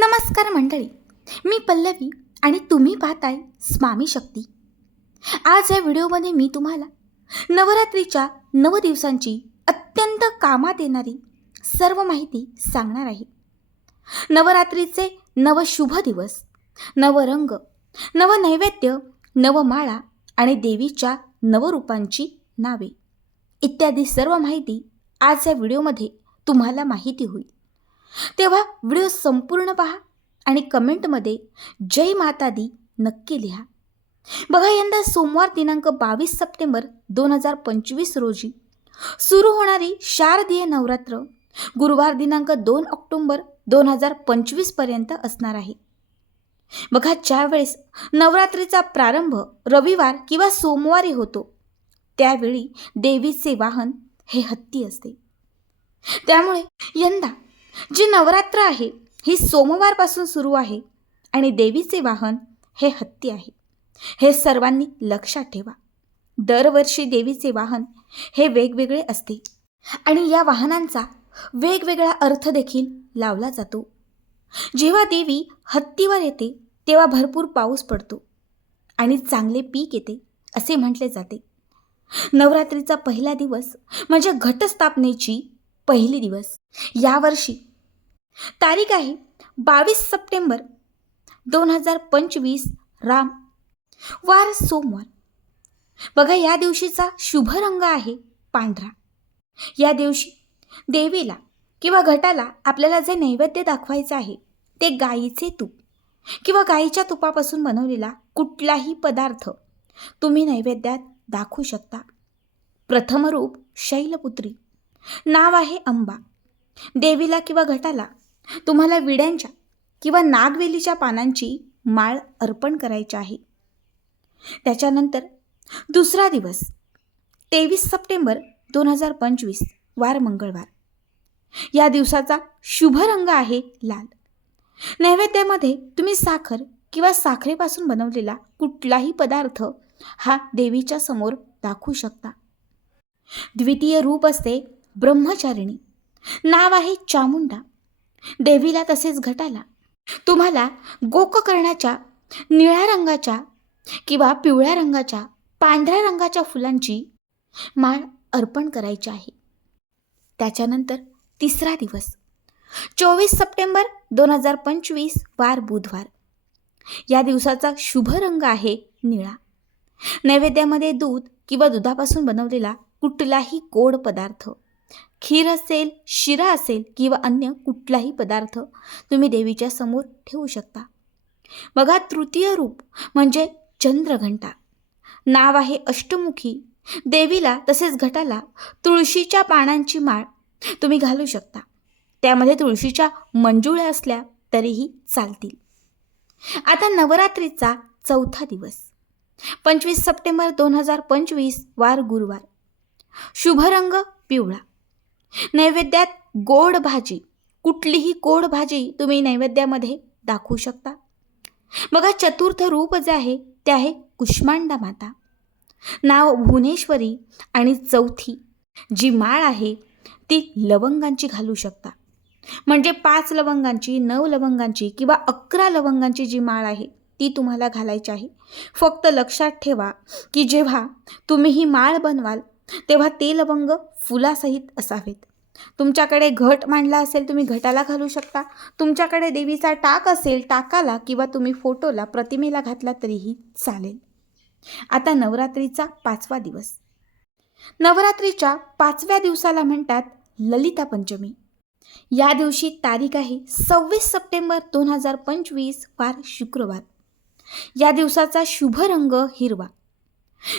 नमस्कार मंडळी. मी पल्लवी आणि तुम्ही पाहताय स्वामी शक्ती. आज या व्हिडिओमध्ये मी तुम्हाला नवरात्रीच्या नव दिवसांची अत्यंत कामात येणारी सर्व माहिती सांगणार आहे. नवरात्रीचे नव शुभ दिवस नवरंग नव नैवेद्य नवमाळा आणि देवीच्या नवरूपांची नावे. इत्यादी सर्व माहिती आज या व्हिडिओमध्ये तुम्हाला माहिती होईल. तेव्हा व्हिडिओ संपूर्ण पहा आणि कमेंटमध्ये जय माता दी नक्की लिहा. बघा यंदा सोमवार दिनांक बावीस सप्टेंबर दोन हजार पंचवीस रोजी सुरू होणारी शारदीय नवरात्र गुरुवार दिनांक दोन ऑक्टोंबर दोन हजार पंचवीसपर्यंत असणार आहे. बघा ज्यावेळेस नवरात्रीचा प्रारंभ रविवार किंवा सोमवारी होतो त्यावेळी देवीचे वाहन हे हत्ती असते. त्यामुळे यंदा जी नवरात्र आहे ही सोमवारपासून सुरू आहे आणि देवीचे वाहन हे हत्ती आहे. हे सर्वांनी लक्षात ठेवा. दरवर्षी देवीचे वाहन हे वेगवेगळे असते आणि या वाहनांचा वेगवेगळा अर्थ देखील लावला जातो. जेव्हा देवी हत्तीवर येते तेव्हा भरपूर पाऊस पडतो आणि चांगले पीक येते असे म्हटले जाते. नवरात्रीचा पहिला दिवस म्हणजे घटस्थापनेची पहिली दिवस. यावर्षी तारीख आहे बावीस सप्टेंबर दोन हजार पंचवीस राम. वार सोमवार. बघा या दिवशीचा शुभ रंग आहे पांढरा. या दिवशी देवीला किंवा घटाला आपल्याला जे नैवेद्य दाखवायचं आहे ते गाईचे तूप किंवा गाईच्या तुपापासून बनवलेला कुठलाही पदार्थ तुम्ही नैवेद्यात दाखवू शकता. प्रथम रूप शैलपुत्री. नाव आहे अंबा. देवीला किंवा घटाला तुम्हाला विड्यांच्या किंवा नागवेलीच्या पानांची माळ अर्पण करायची आहे. त्याच्यानंतर दुसरा दिवस तेवीस सप्टेंबर दोन हजार पंचवीस वार मंगळवार. या दिवसाचा शुभ रंग आहे लाल. नैवेद्यामध्ये तुम्ही साखर किंवा साखरेपासून बनवलेला कुठलाही पदार्थ हा देवीच्या समोर दाखवू शकता. द्वितीय रूप असते ब्रह्मचारिणी. नाव आहे चामुंडा. देवीला तसेच घटाला. तुम्हाला गोककर्णाच्या निळ्या रंगाच्या किंवा पिवळ्या रंगाच्या पांढऱ्या रंगाच्या फुलांची माळ अर्पण करायची आहे. त्याच्यानंतर तिसरा दिवस. चोवीस सप्टेंबर दोन हजार पंचवीस वार बुधवार. या दिवसाचा शुभ रंग आहे निळा. नैवेद्यामध्ये दूध किंवा दुधापासून बनवलेला कुठलाही गोड पदार्थ. खीर असेल शिरा असेल किंवा अन्य कुठलाही पदार्थ तुम्ही देवीच्या समोर ठेवू शकता. बघा तृतीय रूप म्हणजे चंद्रघंटा. नाव आहे अष्टमुखी. देवीला तसेच घटाला तुळशीच्या पानांची माळ तुम्ही घालू शकता. त्यामध्ये तुळशीच्या मंजुळ्या असल्या तरीही चालतील. आता नवरात्रीचा चौथा दिवस. पंचवीस सप्टेंबर दोन हजार पंचवीस वार गुरुवार. शुभ रंग पिवळा. नैवेद्यात गोड भाजी. कुठलीही गोड भाजी तुम्ही नैवेद्यामध्ये दाखवू शकता. बघा चतुर्थ रूप जे आहे ते आहे कुष्मांडा माता. नाव भुवनेश्वरी आणि चौथी. जी माळ आहे ती लवंगांची घालू शकता. म्हणजे पाच लवंगांची नऊ लवंगांची किंवा अकरा लवंगांची जी माळ आहे ती तुम्हाला घालायची आहे. फक्त लक्षात ठेवा की जेव्हा तुम्ही ही माळ बनवाल तेव्हा ते लवंग फुलासहित असावेत. तुमच्याकडे घट मांडला असेल तुम्ही घटाला घालू शकता. तुमच्याकडे देवीचा टाक असेल टाकाला किंवा तुम्ही फोटोला प्रतिमेला घातला तरीही चालेल. आता नवरात्रीचा पाचवा दिवस. नवरात्रीच्या पाचव्या दिवसाला म्हणतात ललिता पंचमी. या दिवशी तारीख आहे सव्वीस सप्टेंबर दोन हजार पंचवीस वार शुक्रवार. या दिवसाचा शुभ रंग हिरवा.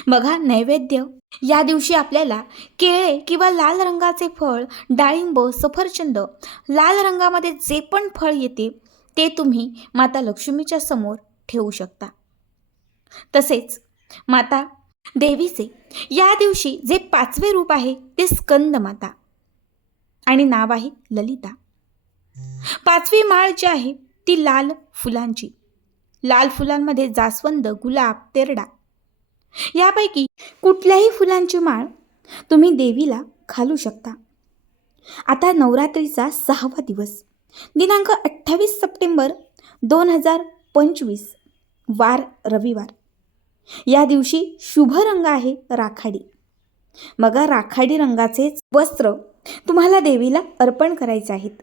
बघा नैवेद्य. या दिवशी आपल्याला केळे किंवा लाल रंगाचे फळ डाळिंब सफरचंद लाल रंगामध्ये जे पण फळ येते ते तुम्ही माता लक्ष्मीच्या समोर ठेवू शकता. तसेच माता देवीचे या दिवशी जे पाचवे रूप आहे ते स्कंद माता. आणि नाव आहे ललिता. पाचवी माळ जी आहे ती लाल फुलांची. लाल फुलांमध्ये जास्वंद गुलाब तेरडा यापैकी कुठल्याही फुलांची माळ तुम्ही देवीला घालू शकता. आता नवरात्रीचा सहावा दिवस. दिनांक अठ्ठावीस सप्टेंबर दोन हजार पंचवीस वार रविवार. या दिवशी शुभ रंग आहे राखाडी. मग राखाडी रंगाचेच वस्त्र तुम्हाला देवीला अर्पण करायचे आहेत.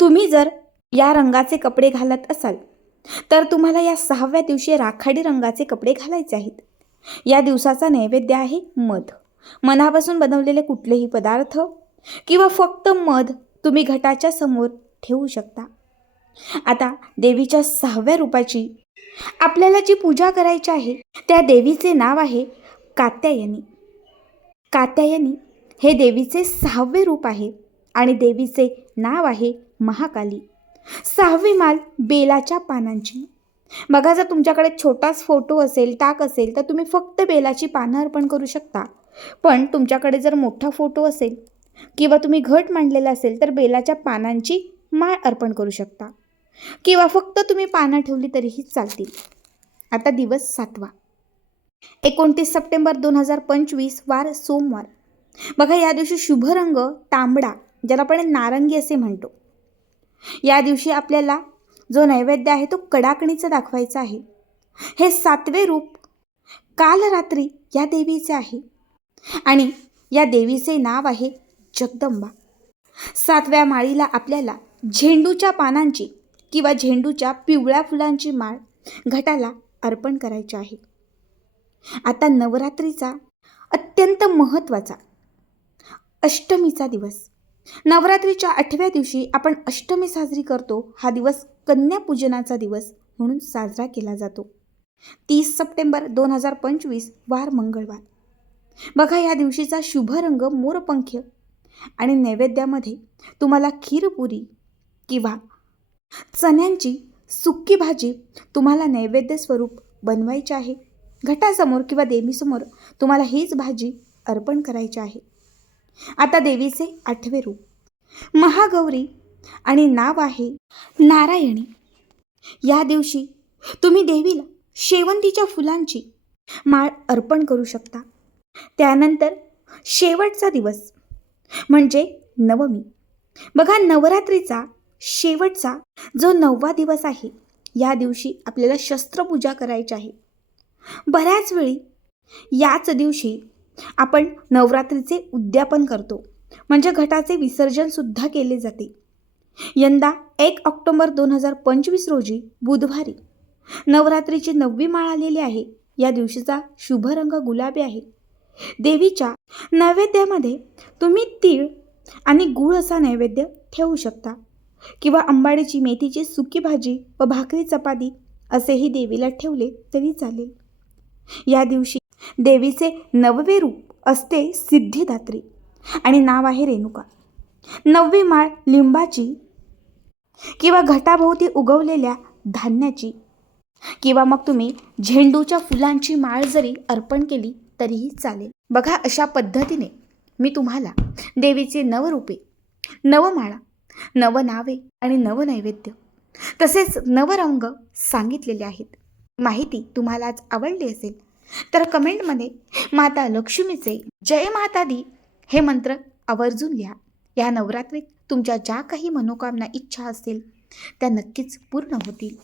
तुम्ही जर या रंगाचे कपडे घालत असाल तर तुम्हाला या सहाव्या दिवशी राखाडी रंगाचे कपडे घालायचे आहेत. या दिवसाचा नैवेद्य आहे मध. मनापासून बनवलेले कुठलेही पदार्थ किंवा फक्त मध तुम्ही घटाच्या समोर ठेवू शकता. आता देवीच्या सहाव्या रूपाची आपल्याला जी पूजा करायची आहे त्या देवीचे नाव आहे कात्यायनी. कात्यायनी हे देवीचे सहावे रूप आहे आणि देवीचे नाव आहे महाकाली. सहावी माल बेलाच्या पानांची. बघा जर तुमच्याकडे छोटाच फोटो असेल टाक असेल तर तुम्ही फक्त बेलाची पानं अर्पण करू शकता. पण तुमच्याकडे जर मोठा फोटो असेल किंवा तुम्ही घट मांडलेला असेल तर बेलाच्या पानांची माळ अर्पण करू शकता. किंवा फक्त तुम्ही पानं ठेवली तरीही चालतील. आता दिवस सातवा. एकोणतीस सप्टेंबर दोन हजार पंचवीस वार सोमवार. बघा या दिवशी शुभ रंग तांबडा ज्याला आपण नारंगी असे म्हणतो. या दिवशी आपल्याला जो नैवेद्य आहे तो कडाकणीचा दाखवायचा आहे. हे सातवे रूप काल रात्री या देवीचे आहे. आणि या देवीचे नाव आहे जगदंबा. सातव्या माळीला आपल्याला झेंडूच्या पानांची किंवा झेंडूच्या पिवळ्या फुलांची माळ घटाला अर्पण करायची आहे. आता नवरात्रीचा अत्यंत महत्त्वाचा अष्टमीचा दिवस. नवरात्रीच्या आठव्या दिवशी आपण अष्टमी साजरी करतो हा दिवस कन्यापूजनाचा दिवस म्हणून साजरा केला जातो. तीस सप्टेंबर दोन हजार पंचवीस वार मंगळवार. बघा या दिवशीचा शुभ रंग मोरपंख्य आणि नैवेद्यामध्ये तुम्हाला खीरपुरी किंवा चण्यांची सुक्की भाजी तुम्हाला नैवेद्य स्वरूप बनवायची आहे. घटासमोर किंवा देवीसमोर तुम्हाला हीच भाजी अर्पण करायची आहे. आता देवीचे आठवे रूप. महागौरी आणि नाव आहे नारायणी. या दिवशी तुम्ही देवीला शेवंतीच्या फुलांची माळ अर्पण करू शकता. त्यानंतर शेवटचा दिवस म्हणजे नवमी. बघा नवरात्रीचा शेवटचा जो नववा दिवस आहे या दिवशी आपल्याला शस्त्रपूजा करायची आहे. बऱ्याच वेळी याच दिवशी आपण नवरात्रीचे उद्यापन करतो. म्हणजे घटाचे विसर्जनसुद्धा केले जाते. यंदा एक ऑक्टोबर दोन हजार पंचवीस रोजी बुधवारी नवरात्रीची नववी माळ आलेली आहे. या दिवशीचा शुभ रंग गुलाबी आहे. देवीच्या नैवेद्यामध्ये तुम्ही तीळ आणि गूळ असा नैवेद्य ठेवू शकता किंवा अंबाडीची मेथीची सुकी भाजी व भाकरी चपाती असेही देवीला ठेवले तरी चालेल. या दिवशी देवीचे नववे रूप असते सिद्धिदात्री आणि नाव आहे रेणुका. नववी माळ लिंबाची किंवा घटाभोवती उगवलेल्या धान्याची. किंवा मग तुम्ही झेंडूच्या फुलांची माळ जरी अर्पण केली तरीही चालेल. बघा अशा पद्धतीने मी तुम्हाला देवीचे नवरूपे नवमाळा नवनावे आणि नवनैवेद्य तसेच नवरंग सांगितलेले आहेत. माहिती तुम्हाला आज आवडली असेल तर कमेंटमध्ये माता लक्ष्मीचे जय माता दी हे मंत्र आवर्जून लिहा. या नवरात्रीत तुमच्या ज्या काही मनोकामना इच्छा असतील त्या नक्कीच पूर्ण होतील.